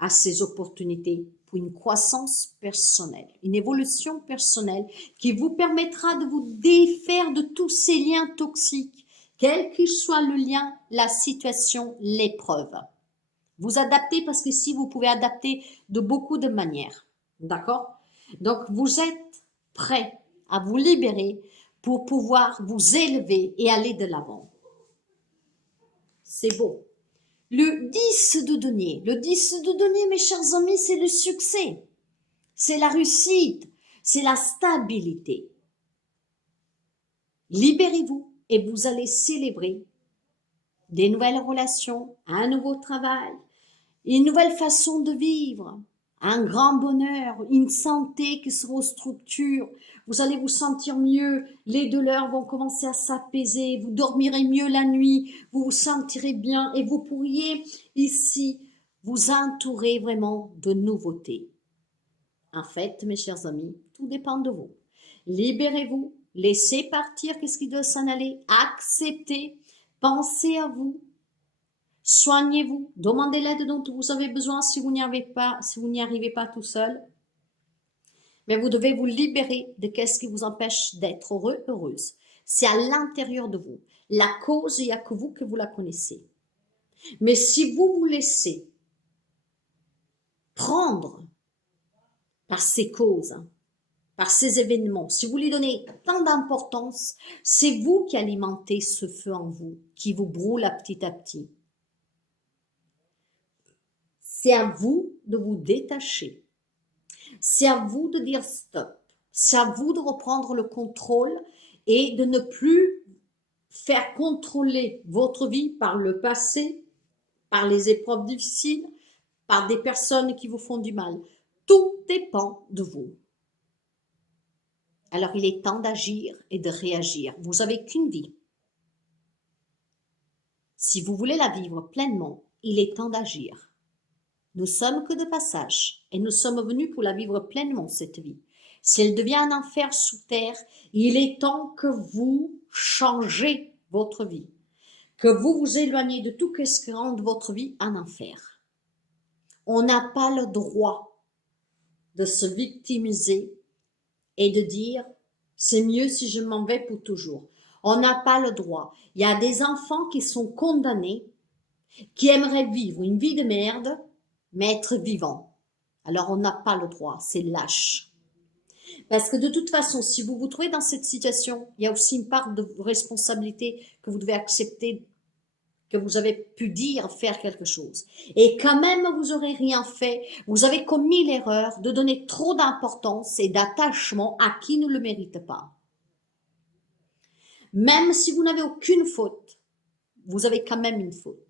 à ces opportunités pour une croissance personnelle, une évolution personnelle qui vous permettra de vous défaire de tous ces liens toxiques, quel qu'il soit le lien, la situation, l'épreuve. Vous adaptez parce que si vous pouvez adapter de beaucoup de manières, D'accord? Donc, vous êtes prêt à vous libérer pour pouvoir vous élever et aller de l'avant. C'est beau. Le 10 de denier. Le 10 de denier, mes chers amis, c'est le succès. C'est la réussite. C'est la stabilité. Libérez-vous et vous allez célébrer des nouvelles relations, un nouveau travail, une nouvelle façon de vivre, un grand bonheur, une santé qui se restructure. Vous allez vous sentir mieux, les douleurs vont commencer à s'apaiser, vous dormirez mieux la nuit, vous vous sentirez bien et vous pourriez ici vous entourer vraiment de nouveautés. En fait, mes chers amis, tout dépend de vous. Libérez-vous, laissez partir qu'est-ce qui doit s'en aller, acceptez, pensez à vous, soignez-vous, demandez l'aide dont vous avez besoin si vous n'y arrivez pas tout seul. Mais vous devez vous libérer de qu'est-ce qui vous empêche d'être heureux, heureuse. C'est à l'intérieur de vous. La cause, il n'y a que vous la connaissez. Mais si vous vous laissez prendre par ces causes, par ces événements, si vous lui donnez tant d'importance, c'est vous qui alimentez ce feu en vous, qui vous brûle à petit. C'est à vous de vous détacher. C'est à vous de dire stop. C'est à vous de reprendre le contrôle et de ne plus faire contrôler votre vie par le passé, par les épreuves difficiles, par des personnes qui vous font du mal. Tout dépend de vous. Alors il est temps d'agir et de réagir. Vous n'avez qu'une vie. Si vous voulez la vivre pleinement, il est temps d'agir. Nous sommes que de passage et nous sommes venus pour la vivre pleinement, cette vie. Si elle devient un enfer sous terre, il est temps que vous changez votre vie, que vous vous éloignez de tout ce qui rend votre vie un enfer. On n'a pas le droit de se victimiser et de dire « c'est mieux si je m'en vais pour toujours ». On n'a pas le droit. Il y a des enfants qui sont condamnés, qui aimeraient vivre une vie de merde, mais être vivants. Alors on n'a pas le droit, c'est lâche. Parce que de toute façon, si vous vous trouvez dans cette situation, il y a aussi une part de responsabilité que vous devez accepter, que vous avez pu dire, faire quelque chose. Et quand même, vous n'aurez rien fait, vous avez commis l'erreur de donner trop d'importance et d'attachement à qui ne le mérite pas. Même si vous n'avez aucune faute, vous avez quand même une faute.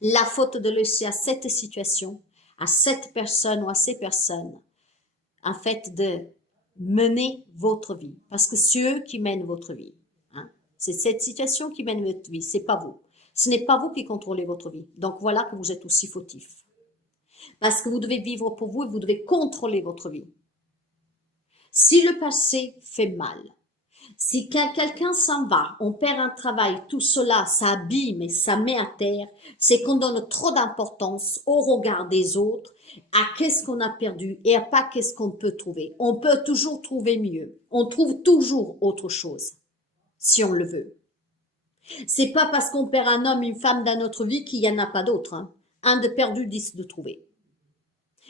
La faute de laisser à cette situation, à cette personne ou à ces personnes, en fait, de mener votre vie. Parce que c'est eux qui mènent votre vie. Hein. C'est cette situation qui mène votre vie, c'est pas vous. Ce n'est pas vous qui contrôlez votre vie. Donc voilà que vous êtes aussi fautif. Parce que vous devez vivre pour vous et vous devez contrôler votre vie. Si le passé fait mal, si quelqu'un s'en va, on perd un travail, tout cela, ça abîme et ça met à terre, c'est qu'on donne trop d'importance au regard des autres, à qu'est-ce qu'on a perdu et à pas qu'est-ce qu'on peut trouver. On peut toujours trouver mieux. On trouve toujours autre chose, si on le veut. C'est pas parce qu'on perd un homme, une femme dans notre vie qu'il n'y en a pas d'autres. Hein. Un de perdu, 10 de trouvé.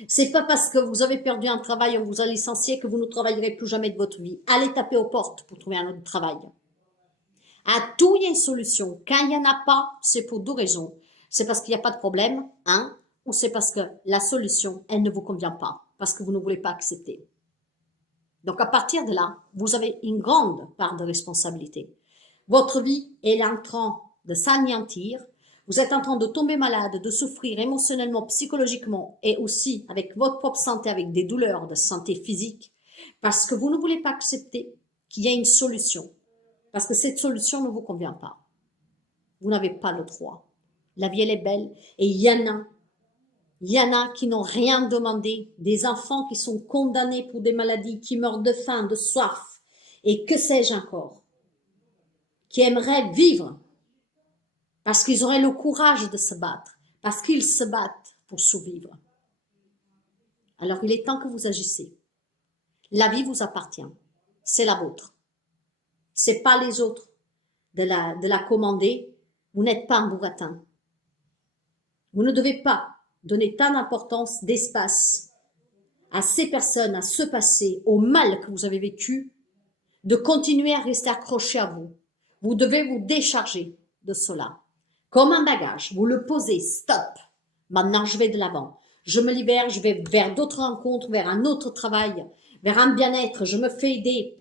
C'est pas parce que vous avez perdu un travail, on vous a licencié que vous ne travaillerez plus jamais de votre vie. Allez taper aux portes pour trouver un autre travail. À tout, il y a une solution. Quand il n'y en a pas, c'est pour deux raisons. C'est parce qu'il n'y a pas de problème, hein, ou c'est parce que la solution, elle ne vous convient pas, parce que vous ne voulez pas accepter. Donc à partir de là, vous avez une grande part de responsabilité. Votre vie est en train de s'anéantir. Vous êtes en train de tomber malade, de souffrir émotionnellement, psychologiquement et aussi avec votre propre santé, avec des douleurs de santé physique, parce que vous ne voulez pas accepter qu'il y a une solution, parce que cette solution ne vous convient pas. Vous n'avez pas le droit. La vie, elle est belle et il y en a qui n'ont rien demandé, des enfants qui sont condamnés pour des maladies, qui meurent de faim, de soif et que sais-je encore, qui aimeraient vivre parce qu'ils auraient le courage de se battre, parce qu'ils se battent pour survivre. Alors il est temps que vous agissez. La vie vous appartient, c'est la vôtre. C'est pas les autres de la commander. Vous n'êtes pas un bourratin. Vous ne devez pas donner tant d'importance, d'espace à ces personnes, à ce passé, au mal que vous avez vécu, de continuer à rester accroché à vous. Vous devez vous décharger de cela. Comme un bagage, vous le posez, stop. Maintenant, je vais de l'avant. Je me libère, je vais vers d'autres rencontres, vers un autre travail, vers un bien-être, je me fais aider.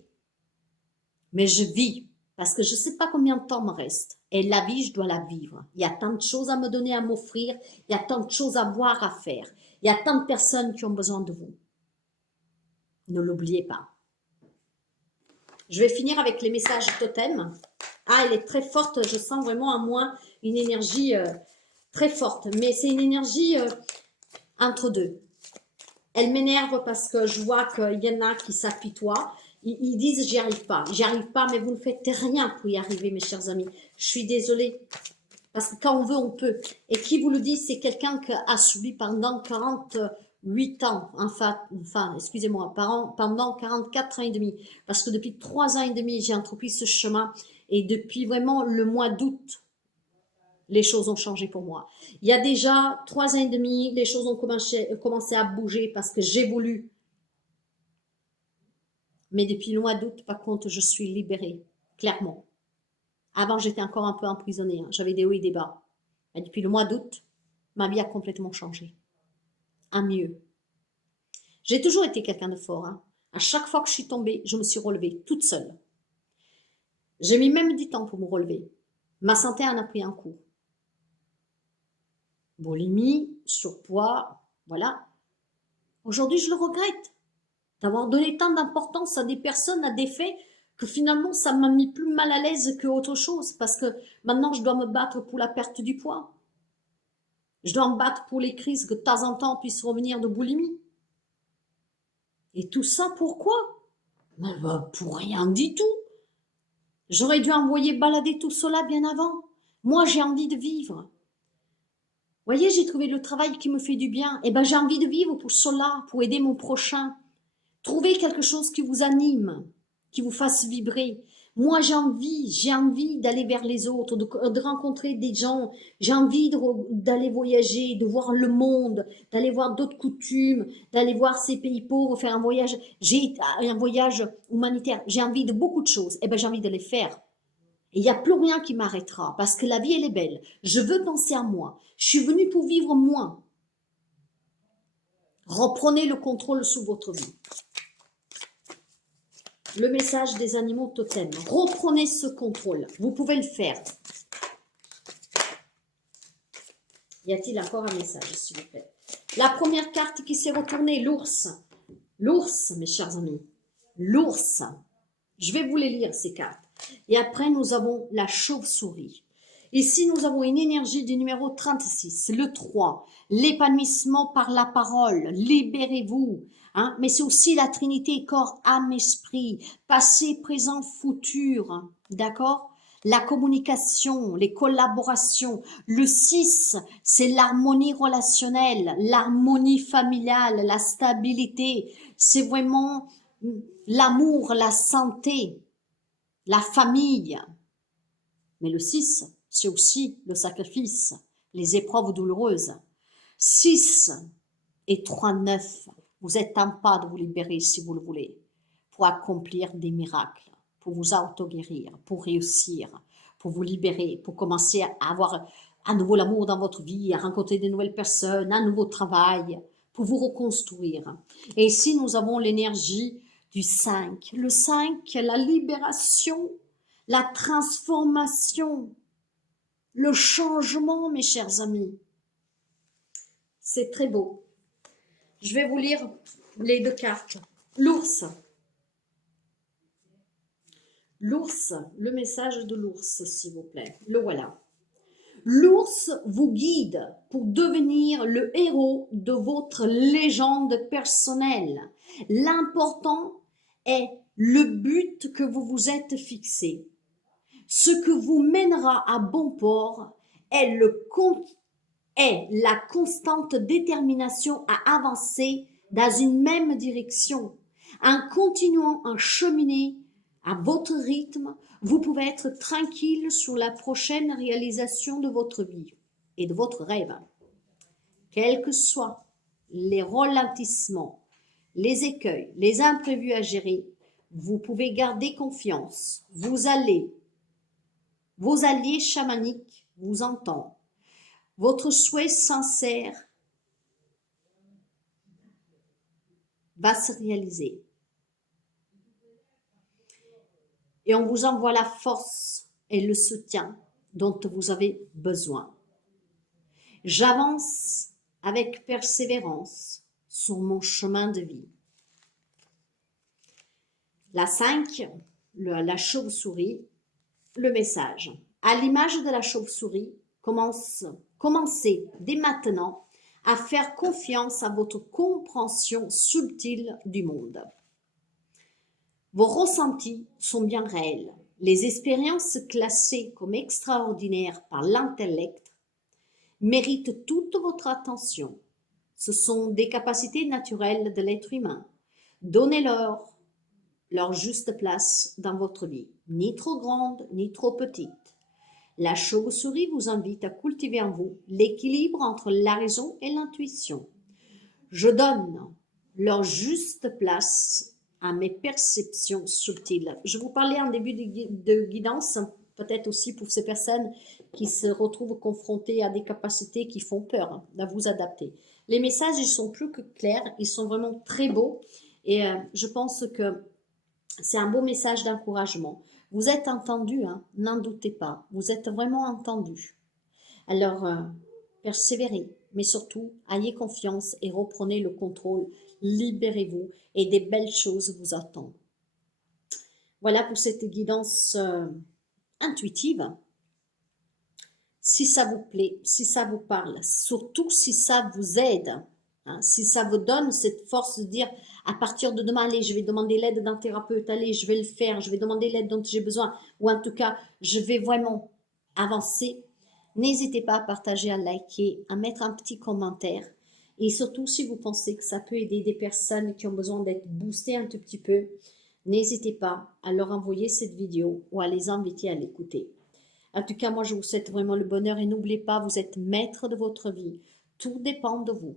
Mais je vis, parce que je ne sais pas combien de temps me reste. Et la vie, je dois la vivre. Il y a tant de choses à me donner, à m'offrir. Il y a tant de choses à voir, à faire. Il y a tant de personnes qui ont besoin de vous. Ne l'oubliez pas. Je vais finir avec les messages totem. Ah, elle est très forte. Je sens vraiment à moi une énergie très forte. Mais c'est une énergie entre deux. Elle m'énerve parce que je vois qu'il y en a qui s'apitoient. Ils disent j'y arrive pas, mais vous ne faites rien pour y arriver, mes chers amis. Je suis désolée, parce que quand on veut, on peut. Et qui vous le dit, c'est quelqu'un qui a subi pendant 48 ans, enfin excusez-moi, pendant 44 ans et demi, parce que depuis 3 ans et demi, j'ai entrepris ce chemin, et depuis vraiment le mois d'août, les choses ont changé pour moi. Il y a déjà 3 ans et demi, les choses ont commencé à bouger parce que j'ai voulu. Mais depuis le mois d'août, par contre, je suis libérée, clairement. Avant, j'étais encore un peu emprisonnée, hein. J'avais des hauts et des bas. Et depuis le mois d'août, ma vie a complètement changé. À mieux. J'ai toujours été quelqu'un de fort, hein. À chaque fois que je suis tombée, je me suis relevée toute seule. J'ai mis même du temps pour me relever. Ma santé en a pris un coup. Boulimie, surpoids, voilà. Aujourd'hui, je le regrette d'avoir donné tant d'importance à des personnes, à des faits, que finalement, ça m'a mis plus mal à l'aise qu'autre chose, parce que maintenant, je dois me battre pour la perte du poids. Je dois me battre pour les crises que de temps en temps puissent revenir de boulimie. Et tout ça, pourquoi? Pour rien du tout. J'aurais dû envoyer balader tout cela bien avant. Moi, j'ai envie de vivre. Voyez, j'ai trouvé le travail qui me fait du bien. Eh ben, j'ai envie de vivre pour cela, pour aider mon prochain. Trouvez quelque chose qui vous anime, qui vous fasse vibrer. Moi, j'ai envie d'aller vers les autres, de rencontrer des gens. J'ai envie d'aller voyager, de voir le monde, d'aller voir d'autres coutumes, d'aller voir ces pays pauvres, faire un voyage humanitaire. J'ai envie de beaucoup de choses. Eh ben, j'ai envie de les faire. Et il n'y a plus rien qui m'arrêtera parce que la vie, elle est belle. Je veux penser à moi. Je suis venue pour vivre moi. Reprenez le contrôle sur votre vie. Le message des animaux totems. Reprenez ce contrôle. Vous pouvez le faire. Y a-t-il encore un message, s'il vous plaît? La première carte qui s'est retournée, l'ours. L'ours, mes chers amis. L'ours. Je vais vous les lire, ces cartes. Et après, nous avons la chauve-souris. Ici, nous avons une énergie du numéro 36, le 3, l'épanouissement par la parole, libérez-vous. Hein? Mais c'est aussi la Trinité, corps, âme, esprit, passé, présent, futur. D'accord? La communication, les collaborations. Le 6, c'est l'harmonie relationnelle, l'harmonie familiale, la stabilité. C'est vraiment l'amour, la santé, la famille. Mais le 6, c'est aussi le sacrifice, les épreuves douloureuses. 6 et 3, 9. Vous êtes en pas de vous libérer si vous le voulez, pour accomplir des miracles, pour vous auto-guérir, pour réussir, pour vous libérer, pour commencer à avoir à nouveau l'amour dans votre vie, à rencontrer de nouvelles personnes, un nouveau travail, pour vous reconstruire. Et ici, nous avons l'énergie du 5. Le 5, la libération, la transformation, le changement, mes chers amis. C'est très beau. Je vais vous lire les deux cartes. L'ours. L'ours, le message de l'ours, s'il vous plaît. Le voilà. L'ours vous guide pour devenir le héros de votre légende personnelle. L'important est le but que vous vous êtes fixé. Ce que vous mènera à bon port est la constante détermination à avancer dans une même direction. En continuant à cheminer à votre rythme, vous pouvez être tranquille sur la prochaine réalisation de votre vie et de votre rêve. Quels que soient les ralentissements, les écueils, les imprévus à gérer, vous pouvez garder confiance. Vos alliés chamaniques vous entendent. Votre souhait sincère va se réaliser. Et on vous envoie la force et le soutien dont vous avez besoin. J'avance avec persévérance sur mon chemin de vie. La 5, la chauve-souris, le message. À l'image de la chauve-souris, commencez dès maintenant à faire confiance à votre compréhension subtile du monde. Vos ressentis sont bien réels. Les expériences classées comme extraordinaires par l'intellect méritent toute votre attention. Ce sont des capacités naturelles de l'être humain. Donnez-leur juste place dans votre vie, ni trop grande, ni trop petite. La chauve-souris vous invite à cultiver en vous l'équilibre entre la raison et l'intuition. Je donne leur juste place à mes perceptions subtiles. Je vous parlais en début de guidance, peut-être aussi pour ces personnes qui se retrouvent confrontées à des capacités qui font peur, à vous adapter. Les messages, ils sont plus que clairs, ils sont vraiment très beaux et je pense que c'est un beau message d'encouragement. Vous êtes entendu, hein, n'en doutez pas, vous êtes vraiment entendu. Alors, persévérez, mais surtout, ayez confiance et reprenez le contrôle. Libérez-vous et des belles choses vous attendent. Voilà pour cette guidance intuitive. Si ça vous plaît, si ça vous parle, surtout si ça vous aide, hein, si ça vous donne cette force de dire à partir de demain, allez, je vais demander l'aide d'un thérapeute, allez, je vais le faire, je vais demander l'aide dont j'ai besoin, ou en tout cas, je vais vraiment avancer. N'hésitez pas à partager, à liker, à mettre un petit commentaire. Et surtout, si vous pensez que ça peut aider des personnes qui ont besoin d'être boostées un tout petit peu, n'hésitez pas à leur envoyer cette vidéo ou à les inviter à l'écouter. En tout cas, moi, je vous souhaite vraiment le bonheur et n'oubliez pas, vous êtes maître de votre vie. Tout dépend de vous.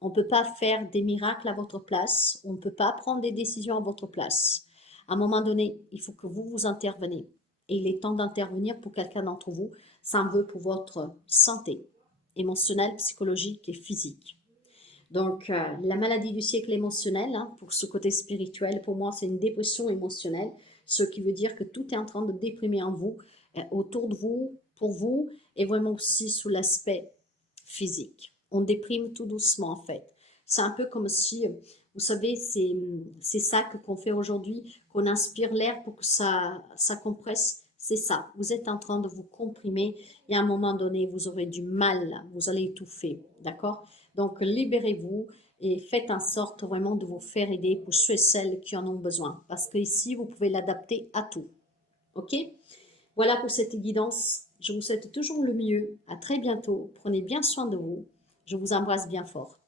On ne peut pas faire des miracles à votre place. On ne peut pas prendre des décisions à votre place. À un moment donné, il faut que vous intervenez. Et il est temps d'intervenir pour quelqu'un d'entre vous. Ça en veut pour votre santé émotionnelle, psychologique et physique. Donc, la maladie du siècle émotionnel, hein, pour ce côté spirituel, pour moi, c'est une dépression émotionnelle. Ce qui veut dire que tout est en train de déprimer en vous, autour de vous, pour vous, et vraiment aussi sous l'aspect physique. On déprime tout doucement en fait. C'est un peu comme si, vous savez, ces sacs qu'on fait aujourd'hui, qu'on inspire l'air pour que ça compresse. C'est ça, vous êtes en train de vous comprimer et à un moment donné, vous aurez du mal, vous allez étouffer, d'accord? Donc, libérez-vous et faites en sorte vraiment de vous faire aider pour ceux et celles qui en ont besoin. Parce que ici, vous pouvez l'adapter à tout, ok? Voilà pour cette guidance. Je vous souhaite toujours le mieux. À très bientôt. Prenez bien soin de vous. Je vous embrasse bien fort.